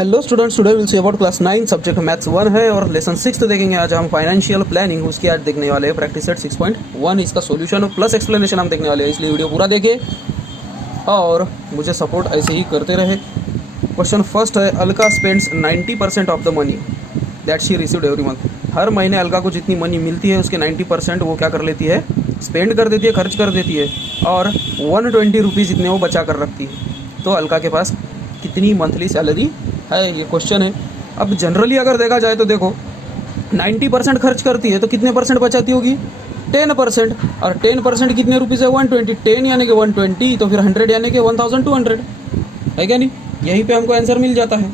Hello students, today will see about class 9 subject maths 1 है और lesson 6 देखेंगे आज हम फाइनेंशियल प्लानिंग। उसकी आज देखने वाले हैं प्रैक्टिस सेट 6.1, इसका सॉल्यूशन प्लस एक्सप्लेनेशन हम देखने वाले हैं, इसलिए वीडियो पूरा देखिए और मुझे सपोर्ट ऐसे ही करते रहे। क्वेश्चन फर्स्ट है, Alka spends 90% of the money that she received every month. हर महीने अलका को जितनी मनी मिलती है उसके 90% वो क्या कर लेती है, स्पेंड कर देती है, खर्च कर देती है और 120 रुपीज़ जितने वो बचा कर रखती है। तो अलका के पास कितनी मंथली सैलरी है, ये क्वेश्चन है। अब जनरली अगर देखा जाए तो देखो 90% खर्च करती है तो कितने परसेंट बचाती होगी, 10%। और 10% कितने रुपीज़ है, 120। 10 यानी कि 120, तो फिर 100 यानी कि 1200 है क्या नहीं। यहीं पे हमको आंसर मिल जाता है।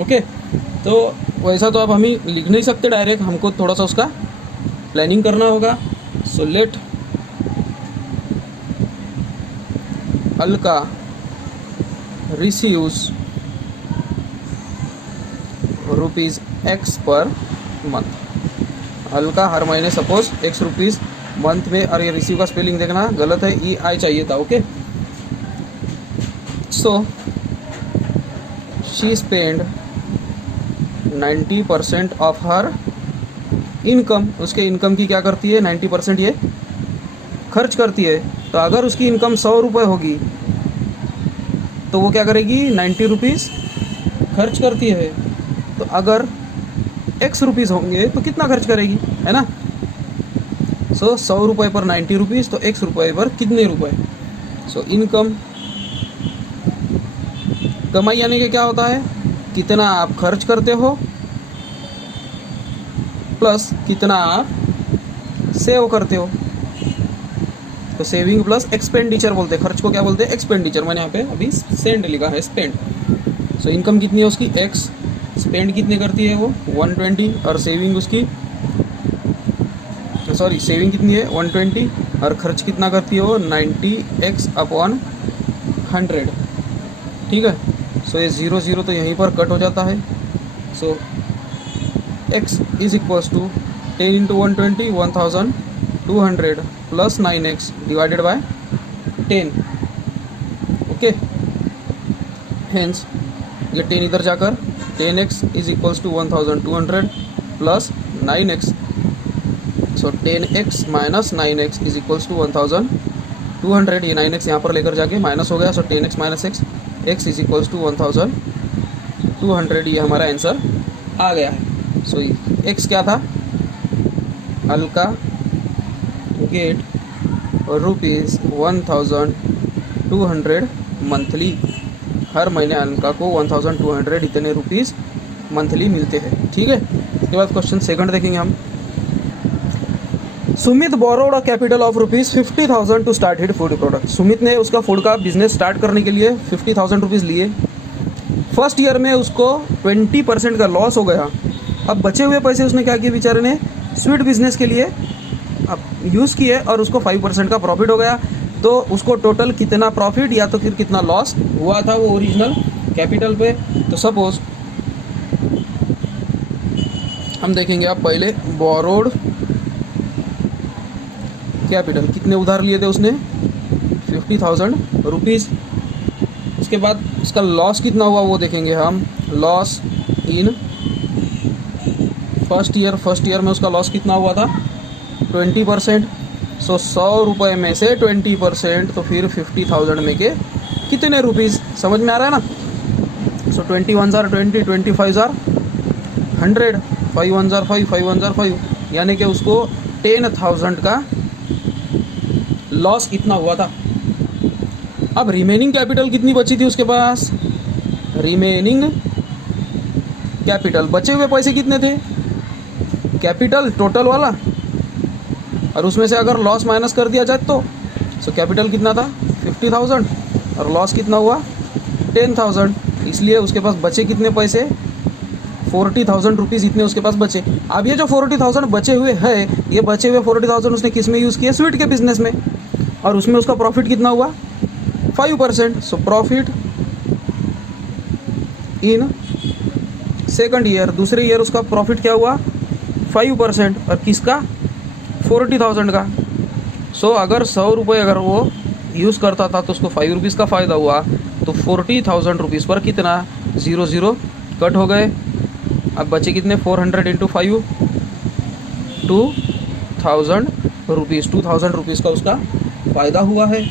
ओके, तो वैसा तो अब हम ही लिख नहीं सकते डायरेक्ट, हमको थोड़ा सा उसका प्लानिंग करना होगा। So let Alka receives rupees X per month. Alka हर महीने सपोज एक्स रुपीज़ मंथ में, और ये रिसीव का स्पेलिंग देखना गलत है, ई आई चाहिए था। Okay, so she spend 90% of her income. उसके इनकम की क्या करती है, 90% ये खर्च करती है। तो अगर उसकी इनकम 100 रुपये होगी तो वो क्या करेगी, 90 रुपीज़ खर्च करती है। तो अगर एक्स रुपीज़ होंगे तो कितना खर्च करेगी, है ना। सो 100 रुपये पर 90 रुपीज़, तो एक्स रुपये पर कितने रुपए। सो इनकम, कमाई यानी कि क्या होता है, कितना आप खर्च करते हो प्लस कितना आप सेव करते हो। तो सेविंग प्लस एक्सपेंडिचर बोलते हैं, खर्च को क्या बोलते हैं, एक्सपेंडिचर। मैंने यहाँ पे अभी सेंड लिखा है, स्पेंड। सो इनकम कितनी है उसकी, एक्स। स्पेंड कितने करती है वो, 120। और सेविंग उसकी, सॉरी सेविंग कितनी है, 120। और खर्च कितना करती है वो, 90x/100। ठीक है। सो ये 0 0 तो यहीं पर कट हो जाता है। So x is equals to 10 × 120 1200 plus 9x divided by 10। Okay, hence ये 10 इधर जाकर 10x is equals to 1200 plus 9x। So 10x minus 9x is equals to 1200। ये 9x यहाँ पर लेकर जाके माइनस हो गया। So 10x minus x is equals to 1200। ये हमारा आंसर आ गया है। सो x क्या था, अलका गेट रुपीज़ 1200 मंथली। हर महीने अलका को 1200 इतने रुपीज़ मंथली मिलते हैं। ठीक है। इसके बाद क्वेश्चन सेकंड देखेंगे हम। Sumit borrowed a capital of rupees 50,000 to start hit food product. Sumit ने उसका फूड का बिजनेस स्टार्ट करने के लिए 50,000 रुपीज़ लिए। फर्स्ट ईयर में उसको 20% का लॉस हो गया। अब बचे हुए पैसे उसने क्या किए, बेचारे ने स्वीट बिजनेस के लिए अब यूज़ किए और उसको 5% का प्रॉफिट हो गया। तो उसको टोटल कितना प्रॉफिट या तो फिर कितना लॉस हुआ था वो ओरिजिनल कैपिटल पे। तो सपोज हम देखेंगे, आप पहले बोरोड कैपिटल कितने उधार लिए थे उसने, 50,000 रुपीज़। उसके बाद उसका लॉस कितना हुआ वो देखेंगे हम। लॉस इन फर्स्ट ईयर में उसका लॉस कितना हुआ था, 20%। सो 100 रुपये में से 20%, तो फिर 50,000 में के कितने रुपीज़, समझ में आ रहा है ना। सो 21 जार 20, 25 जार 100, 5 1 जार 5, 5 1 जार 5, यानी कि उसको 10,000 का लॉस इतना हुआ था। अब रिमेनिंग कैपिटल कितनी बची थी उसके पास, रिमेनिंग कैपिटल, बचे हुए पैसे कितने थे, कैपिटल टोटल वाला, और उसमें से अगर लॉस माइनस कर दिया जाए तो सो कैपिटल कितना था 50,000 और लॉस कितना हुआ 10,000। इसलिए उसके पास बचे कितने पैसे, 40,000 रुपीज़ इतने उसके पास बचे। अब ये जो 40,000 बचे हुए है, ये बचे हुए 40,000 उसने किस में यूज़ किए, स्वीट के बिजनेस में, और उसमें उसका प्रॉफिट कितना हुआ 5%। So profit in second year, दूसरे ईयर उसका प्रॉफिट क्या हुआ 5%, और किसका 40,000 का। सो अगर 100 रुपये अगर वो यूज़ करता था तो उसको 5 रुपीज़ का फ़ायदा हुआ। तो 40,000 रुपीज़ पर कितना 0 0 कट हो गए। अब बचे कितने, 400 इंटू 5, 2000 रुपीज़। 2000 रुपीज़ का उसका फ़ायदा हुआ है।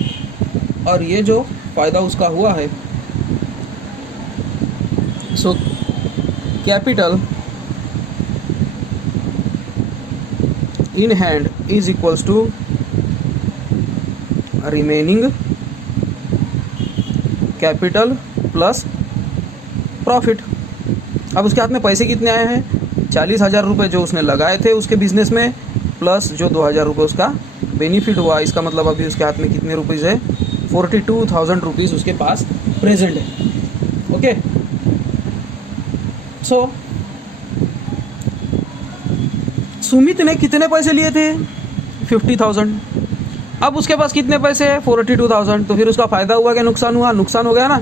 और ये जो फ़ायदा उसका हुआ है, so capital in hand is equals to remaining capital plus profit. अब उसके हाथ में पैसे कितने आए हैं, 40,000 रुपये जो उसने लगाए थे उसके बिजनेस में, प्लस जो 2,000 रुपये उसका बेनिफिट हुआ। इसका मतलब अभी उसके हाथ में कितने रुपीज़ है, 42,000 रुपीज़ उसके पास प्रेजेंट है। ओके, सो सुमित ने कितने पैसे लिए थे, 50,000। अब उसके पास कितने पैसे हैं, 42,000। तो फिर उसका फ़ायदा हुआ क्या नुकसान हुआ, नुकसान हो गया ना।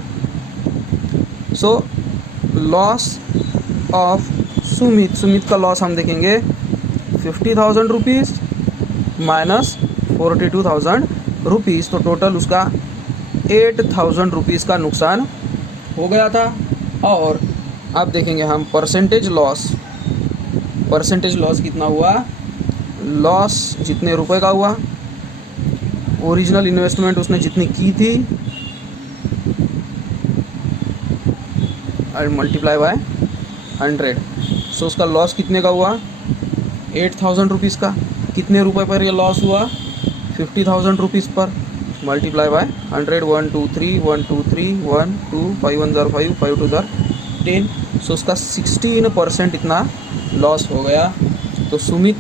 So loss of Sumit, Sumit का लॉस हम देखेंगे 50,000 रुपीज़ माइनस 42,000 रुपीज़, तो टोटल उसका 8,000 रुपीज़ का नुकसान हो गया था। और अब देखेंगे हम परसेंटेज लॉस। परसेंटेज लॉस कितना हुआ, लॉस जितने रुपए का हुआ, ओरिजिनल इन्वेस्टमेंट उसने जितनी की थी और मल्टीप्लाई बाय 100, सो उसका लॉस कितने का हुआ, 8,000 रुपीज़ का। कितने रुपए पर ये लॉस हुआ, 50,000 रुपीज़ पर, मल्टीप्लाई बाय 100, 1 2 3 1 2 3 1 2 5 1 जार 5 5 2 जार 10, सो उसका 16% इतना लॉस हो गया। तो Sumit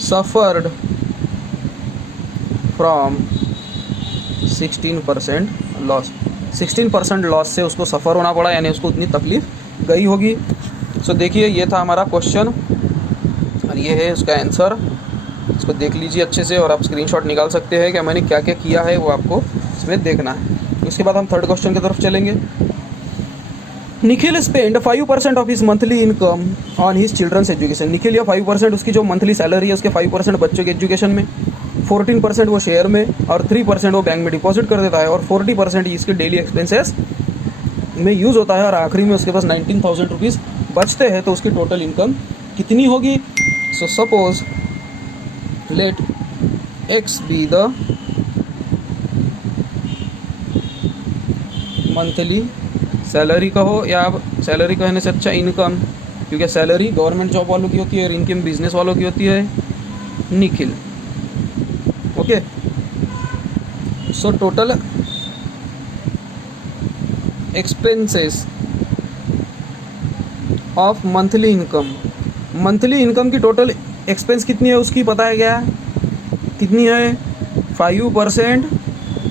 suffered from 16% loss. 16% loss से उसको सफ़र होना पड़ा, यानी उसको उतनी तकलीफ गई होगी। सो देखिए, ये था हमारा क्वेश्चन और ये है उसका आंसर। इसको देख लीजिए अच्छे से और आप स्क्रीनशॉट निकाल सकते हैं कि मैंने क्या क्या किया है, वो आपको इसमें देखना है। उसके बाद हम थर्ड क्वेश्चन की तरफ चलेंगे। Nikhil spend 5% of his monthly income on his children's education. Nikhil या 5% उसकी जो मंथली सैलरी है उसके 5% बच्चों के एजुकेशन में, 14% वो शेयर में और 3% वो बैंक में डिपॉजिट कर देता है और 40% इसके डेली एक्सपेंसेस में यूज़ होता है और आखिरी में उसके पास 19,000 रुपीज़ बचते हैं। तो उसकी टोटल इनकम कितनी होगी। So suppose let X be the monthly salary कहो, या आप सैलरी कहने से अच्छा इनकम, क्योंकि सैलरी गवर्नमेंट जॉब वालों की होती है और इनकम बिजनेस वालों की होती है, Nikhil. Okay, so total expenses of monthly income, monthly income की टोटल एक्सपेंस कितनी है उसकी पता है क्या, कितनी है, 5%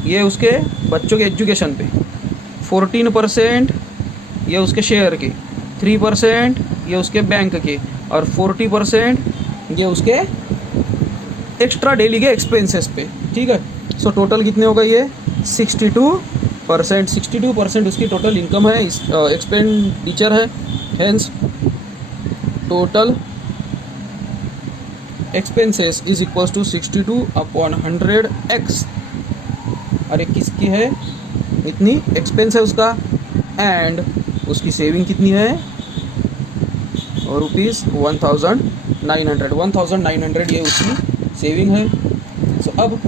ये उसके बच्चों के एजुकेशन पे, 14% ये उसके शेयर के, 3% ये उसके बैंक के और 40% ये उसके एक्स्ट्रा डेली के एक्सपेंसेस पे। ठीक है, सो टोटल कितने हो गई है, 62%। 62% उसकी टोटल इनकम है, एक्सपेंडिचर है। Hence total expenses is equals to 62/100x। अरे किसकी है, इतनी एक्सपेंस है उसका, एंड उसकी सेविंग कितनी है, रुपीज़ 1,900। 1,900 ये उसकी सेविंग है। सो अब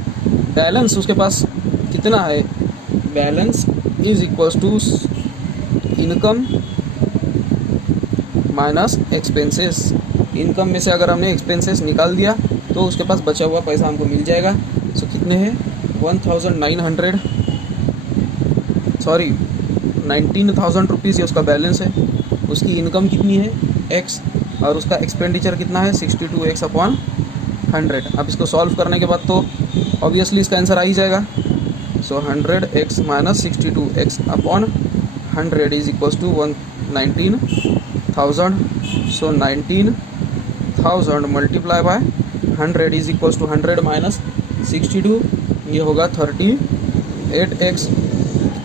बैलेंस उसके पास कितना है, balance is equals to income minus expenses. Income में से अगर हमने एक्सपेंसेस निकाल दिया तो उसके पास बचा हुआ पैसा हमको मिल जाएगा। सो कितने हैं, 19,000 19,000 रुपीज़ ये उसका बैलेंस है। उसकी इनकम कितनी है, x, और उसका एक्सपेंडिचर कितना है, 62x/100। अब इसको सॉल्व करने के बाद तो ऑब्वियसली इसका आंसर आ ही जाएगा। So 100x minus 62x/100 is equals to 19,000। So 19,000 multiply by 100 is equals to 100 minus 62, ये होगा 38x।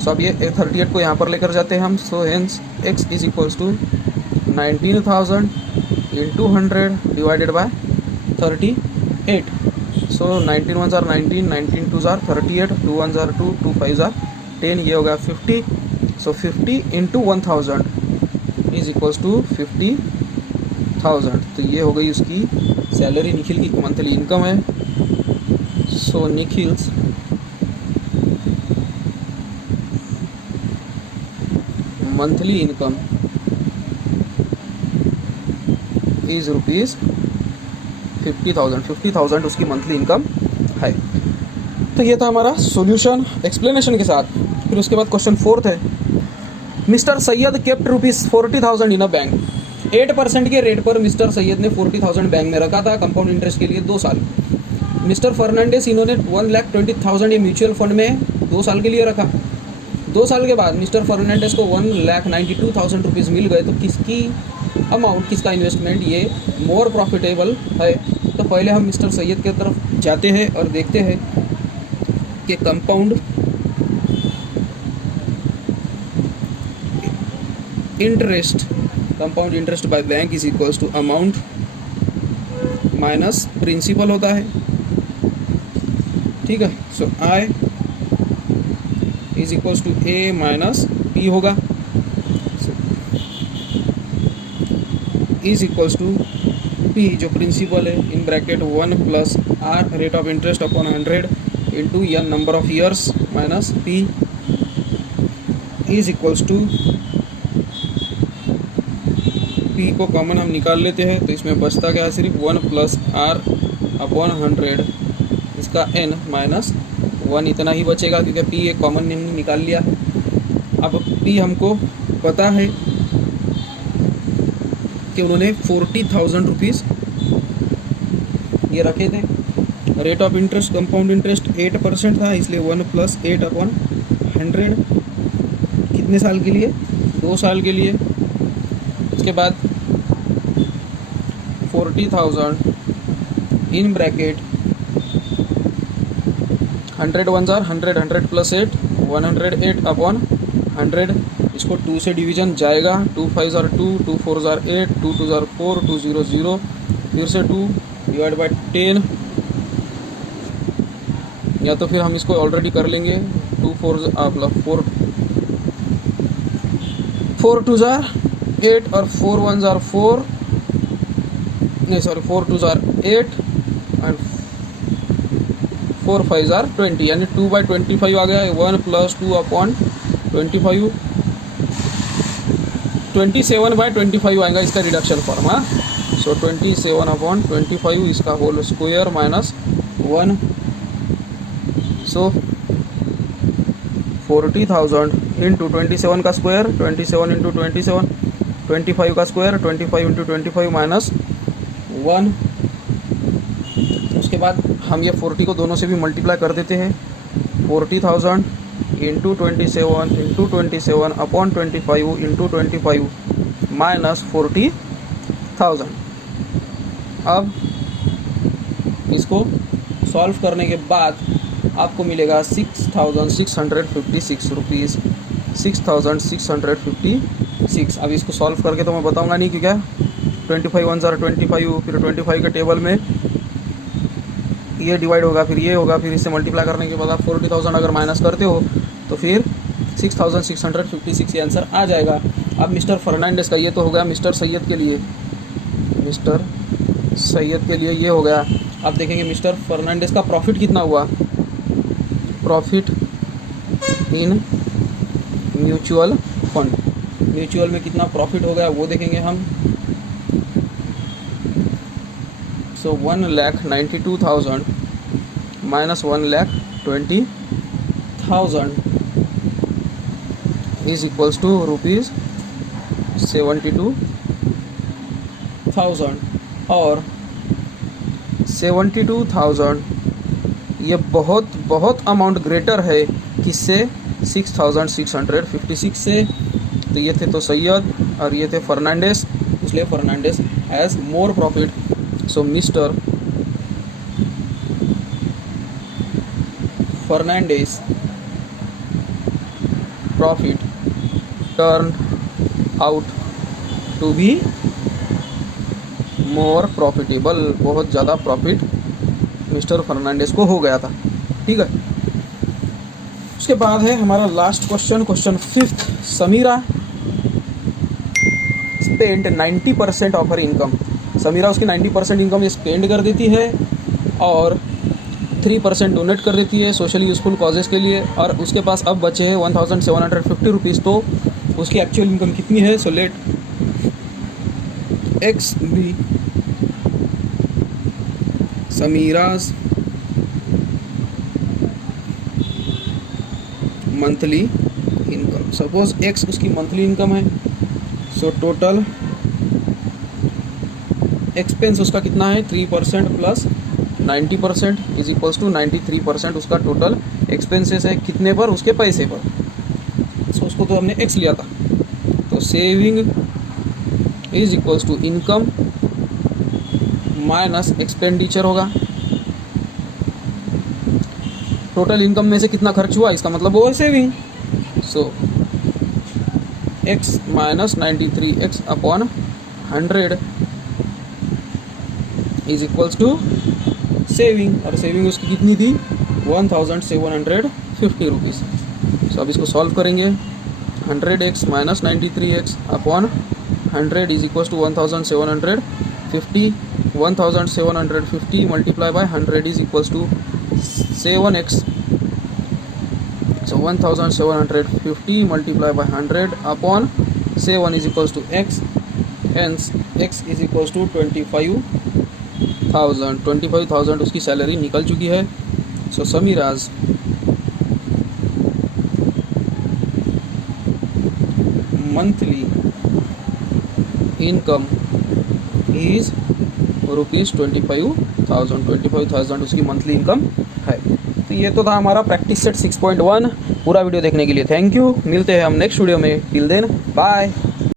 सो अब ये 38 को यहाँ पर लेकर जाते हैं हम। So hence x is equals to 19,000 into 100 divided by 38। So 19 1 जार 19, 19 2 जार 38, 2 1 जार 2, 2 5 जार 10, ये हो गया 50। So 50 into 1000 is equals to 50,000। तो ये हो गई उसकी सैलरी, निखिल की मंथली इनकम है। सो Nikhil's monthly income is rupees 50,000। 50,000 उसकी मंथली इनकम है। तो ये था हमारा सॉल्यूशन एक्सप्लेनेशन के साथ। फिर उसके बाद क्वेश्चन 4 है, mister Syed kept rupees 40,000 in a bank. 8% के रेट पर मिस्टर सैयद ने 40,000 बैंक में रखा था कंपाउंड इंटरेस्ट के लिए 2 साल। मिस्टर फर्नांडिस इन्होंने 1,20,000 ये म्यूचुअल फंड में 2 साल के लिए रखा। 2 साल के बाद मिस्टर फर्नांडिस को 1,92,000 रुपीज़ मिल गए। तो किसकी अमाउंट, किसका इन्वेस्टमेंट ये मोर प्रॉफिटेबल है? तो पहले हम मिस्टर सैयद की तरफ जाते हैं और देखते हैं कि compound interest by bank is equals to amount minus principal होता है। ठीक है। So I is equals to A minus P होगा। इज इक्वल्स टू पी जो प्रिंसिपल है in bracket 1 plus R rate of interest upon 100 into N number of years minus P is equals to P को common हम निकाल लेते हैं। तो इसमें बचता क्या है, सिर्फ 1 प्लस आर अपॉन 100, इसका n माइनस 1 इतना ही बचेगा क्योंकि पी एक कॉमन निकाल लिया है। अब पी हमको पता है कि उन्होंने 40,000 रुपीज़ ये रखे थे। Rate of interest compound interest 8% था, इसलिए 1 प्लस 8 अपॉन 100 कितने साल के लिए, 2 साल के लिए। उसके बाद 40,000 in bracket 100 1 jar 100 plus 8 108 upon 100। इसको 2 से डिवीजन जाएगा, 2 5 जार 2 2 4 जार 8 2 2 जार 4 2 0 0 फिर से 2 डिवाइड बाई 10, या तो फिर हम इसको ऑलरेडी कर लेंगे 2 4 मतलब 4 2 जार 8 और 4 1 जार 4 नहीं सॉरी 4 2 जार 8 एंड 4 5 जार 20 यानी 2 बाई 25 आ गया है। 1 प्लस 2 अपॉन 25 27 बाई 25 आएगा इसका रिडक्शन फॉर्म। हाँ, सो 27 अपॉन 25 इसका होल स्क्वायर माइनस 1। सो 40,000 इंटू 27 का स्क्वायर 27 इंटू 27 25 का स्क्वायर 25 इंटू 25 माइनस 1। उसके बाद हम ये 40 को दोनों से भी मल्टीप्लाई कर देते हैं। 40,000 इंटू 27 अपॉन 25 इंटू 25 माइनस 40,000। अब इसको सॉल्व करने के बाद आपको मिलेगा 6,656 रुपीज़, 6,656। अब इसको सॉल्व करके तो मैं बताऊंगा नहीं कि क्या 25 1 जार 25, फिर 25 के टेबल में ये डिवाइड होगा, फिर ये होगा, फिर इससे मल्टीप्लाई करने के बाद आप 40,000 अगर माइनस करते हो तो फिर 6,656 ये आंसर आ जाएगा। अब मिस्टर फर्नांडिस का ये तो हो गया मिस्टर सैयद के लिए, मिस्टर सैयद के लिए ये हो गया। अब देखेंगे मिस्टर फर्नांडिस का प्रॉफिट कितना हुआ। Profit in mutual fund, mutual में कितना प्रॉफिट हो गया वो देखेंगे हम। So 1,92,000 minus 1,20,000 is equals to rupees 72,000। और 72,000 ये बहुत अमाउंट ग्रेटर है किससे, 6,656 से। तो ये थे तो सैयद और ये थे फर्नांडिस, इसलिए Fernandes has more profit. So mister Fernandes profit turn out to be more profitable, बहुत ज़्यादा प्रॉफिट मिस्टर फर्नांडिस को हो गया था। ठीक है। उसके बाद है हमारा last question, question 5th। Samira spend 90% of her income. Samira उसकी 90% इनकम स्पेंड कर देती है और 3% डोनेट कर देती है सोशली यूज़फुल कॉजेज़ के लिए, और उसके पास अब बचे हैं 1750 रुपीज़। तो उसकी एक्चुअल इनकम कितनी है? सो लेट एक्स बी समीराज मंथली इनकम। सपोज एक्स उसकी मंथली इनकम है, सो टोटल एक्सपेंस उसका कितना है? 3% प्लस 90% इज इक्वल्स टू 93% उसका टोटल एक्सपेंसेस है। कितने पर? उसके पैसे पर। सो उसको तो हमने एक्स लिया था, तो saving is equals to income minus expenditure होगा। टोटल इनकम में से कितना खर्च हुआ, इसका मतलब वो है saving. So x minus 93x upon 100 is equals to saving, और सेविंग उसकी कितनी थी? 1750 रुपीज़। सो अब इसको सॉल्व करेंगे। 100x minus 93x upon 100 is equals to 1750। 1750 multiply by 100 is equals to 7x। So 1750 multiply by 100 upon 7 is equals to x, hence x is equals to 25,000 उसकी salary निकल चुकी है। So Samira's monthly income is ₹25,000 उसकी monthly income है। तो ये तो था हमारा प्रैक्टिस सेट 6.1। पूरा वीडियो देखने के लिए थैंक यू। मिलते हैं हम नेक्स्ट वीडियो में। Till then bye.